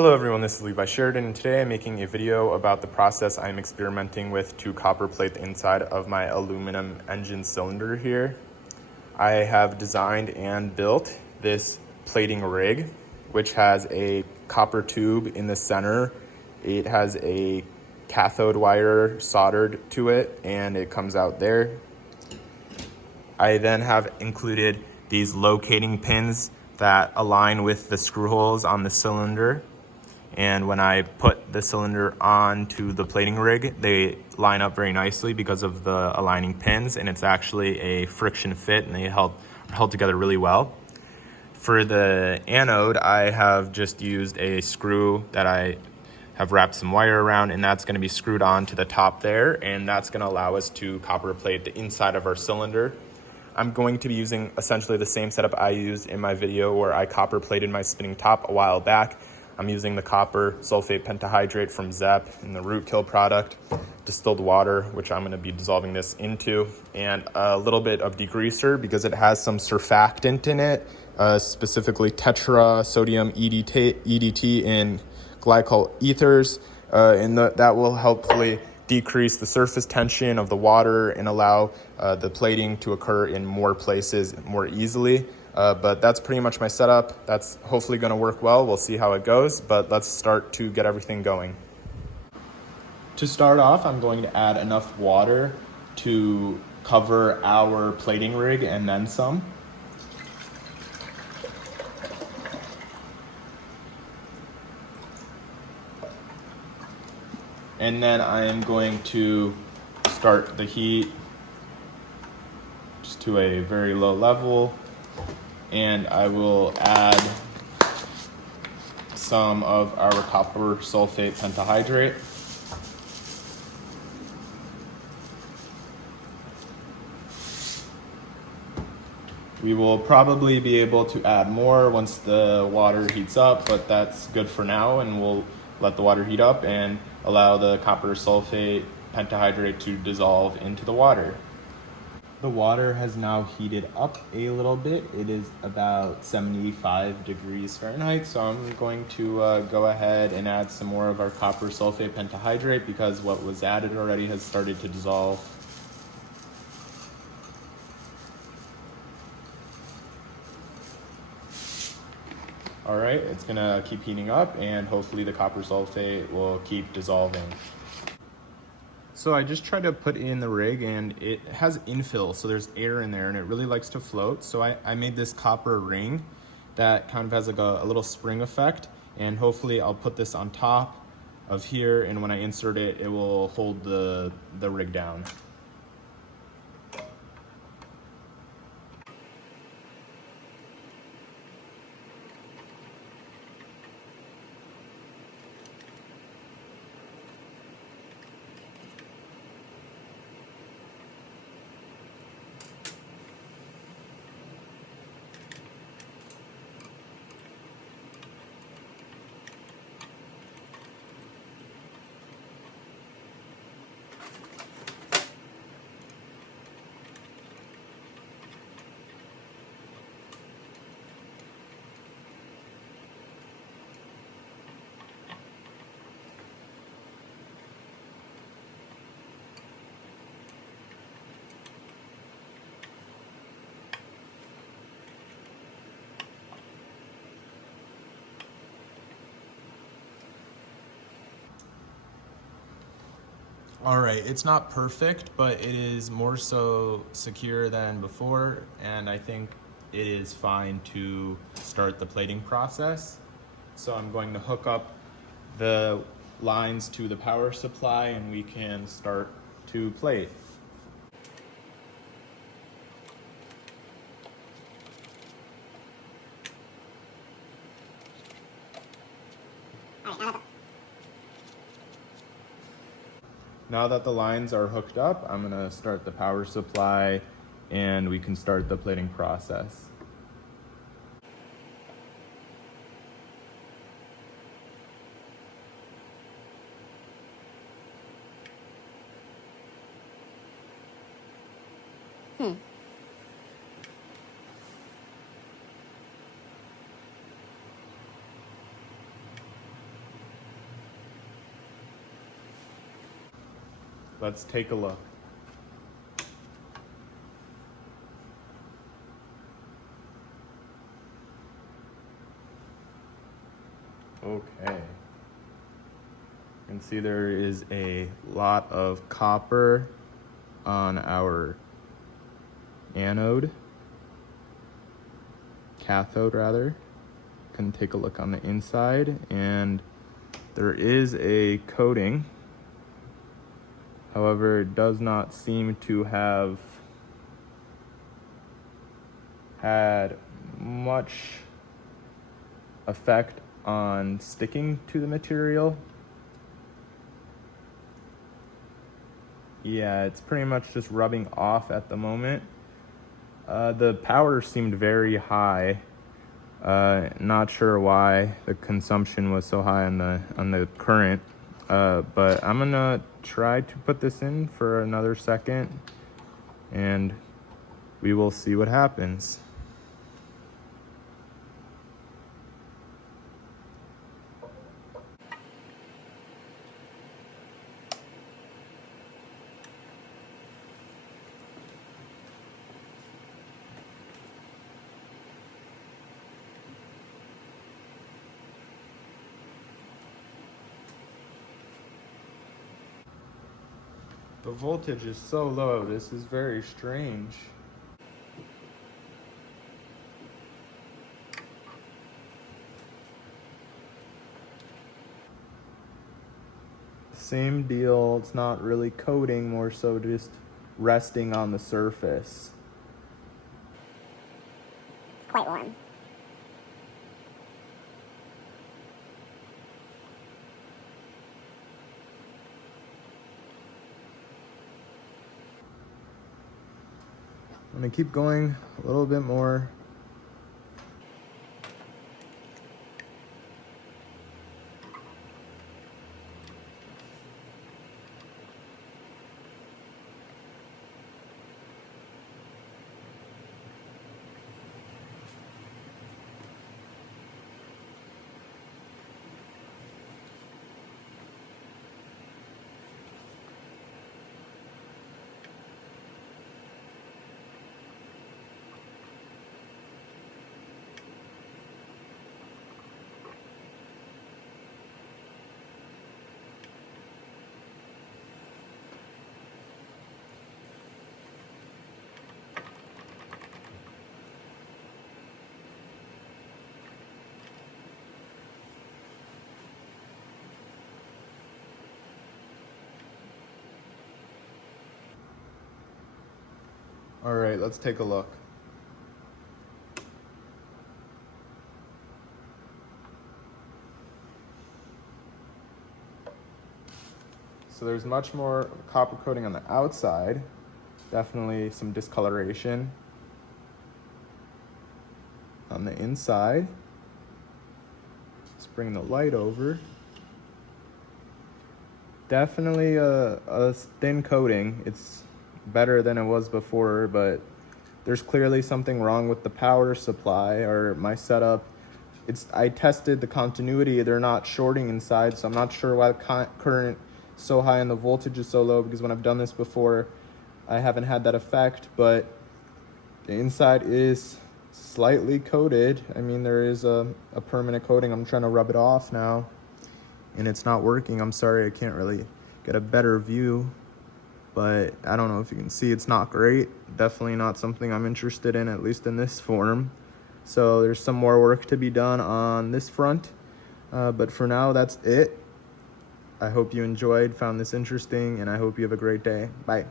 Hello everyone, this is Levi Sheridan, and today I'm making a video about the process I'm experimenting with to copper plate the inside of my aluminum engine cylinder here. I have designed and built this plating rig, which has a copper tube in the center. It has a cathode wire soldered to it, and it comes out there. I then have included these locating pins that align with the screw holes on the cylinder. And when I put the cylinder onto the plating rig, they line up very nicely because of the aligning pins, and it's actually a friction fit, and they are held together really well. For the anode, I have just used a screw that I have wrapped some wire around, and that's going to be screwed on to the top there, and that's going to allow us to copper plate the inside of our cylinder. I'm going to be using essentially the same setup I used in my video where I copper plated my spinning top a while back. I'm using the copper sulfate pentahydrate from Zepp and the Rootkill product, distilled water, which I'm going to be dissolving this into, and a little bit of degreaser because it has some surfactant in it, specifically tetra sodium EDT and glycol ethers, and that will hopefully decrease the surface tension of the water and allow the plating to occur in more places more easily. But that's pretty much my setup. That's hopefully going to work well. We'll see how it goes, but let's start to get everything going. To start off, I'm going to add enough water to cover our plating rig and then some. And then I am going to start the heat just to a very low level, and I will add some of our copper sulfate pentahydrate. We will probably be able to add more once the water heats up, but that's good for now, and we'll let the water heat up and allow the copper sulfate pentahydrate to dissolve into the water. The water has now heated up a little bit. It is about 75 degrees Fahrenheit, so I'm going to go ahead and add some more of our copper sulfate pentahydrate because what was added already has started to dissolve. All right, it's gonna keep heating up, and hopefully the copper sulfate will keep dissolving. So I just tried to put in the rig, and it has infill, so there's air in there, and it really likes to float. So I made this copper ring that kind of has like a little spring effect, and hopefully I'll put this on top of here, and when I insert it, it will hold the rig down. All right, it's not perfect, but it is more so secure than before, and I think it is fine to start the plating process. So I'm going to hook up the lines to the power supply, and we can start to plate. Now that the lines are hooked up, I'm gonna start the power supply, and we can start the plating process. Let's take a look. Okay. You can see there is a lot of copper on our cathode rather. You can take a look on the inside, and there is a coating. However, it does not seem to have had much effect on sticking to the material. Yeah, it's pretty much just rubbing off at the moment. The power seemed very high. Not sure why the consumption was so high on the current. But I'm gonna try to put this in for another second, and we will see what happens. The voltage is so low, this is very strange. Same deal, it's not really coating, more so just resting on the surface. It's quite warm. I'm gonna keep going a little bit more. All right, let's take a look. So there's much more copper coating on the outside, definitely some discoloration. On the inside, let's bring the light over. Definitely a thin coating. It's better than it was before, but there's clearly something wrong with the power supply or my setup. I tested the continuity, they're not shorting inside, so I'm not sure why the current is so high and the voltage is so low, because when I've done this before, I haven't had that effect. But the inside is slightly coated. I mean, there is a permanent coating. I'm trying to rub it off now, and it's not working. I'm sorry, I can't really get a better view, but I don't know if you can see, it's not great. Definitely not something I'm interested in, at least in this form. So there's some more work to be done on this front, but for now, that's it. I hope you enjoyed, found this interesting, and I hope you have a great day. Bye.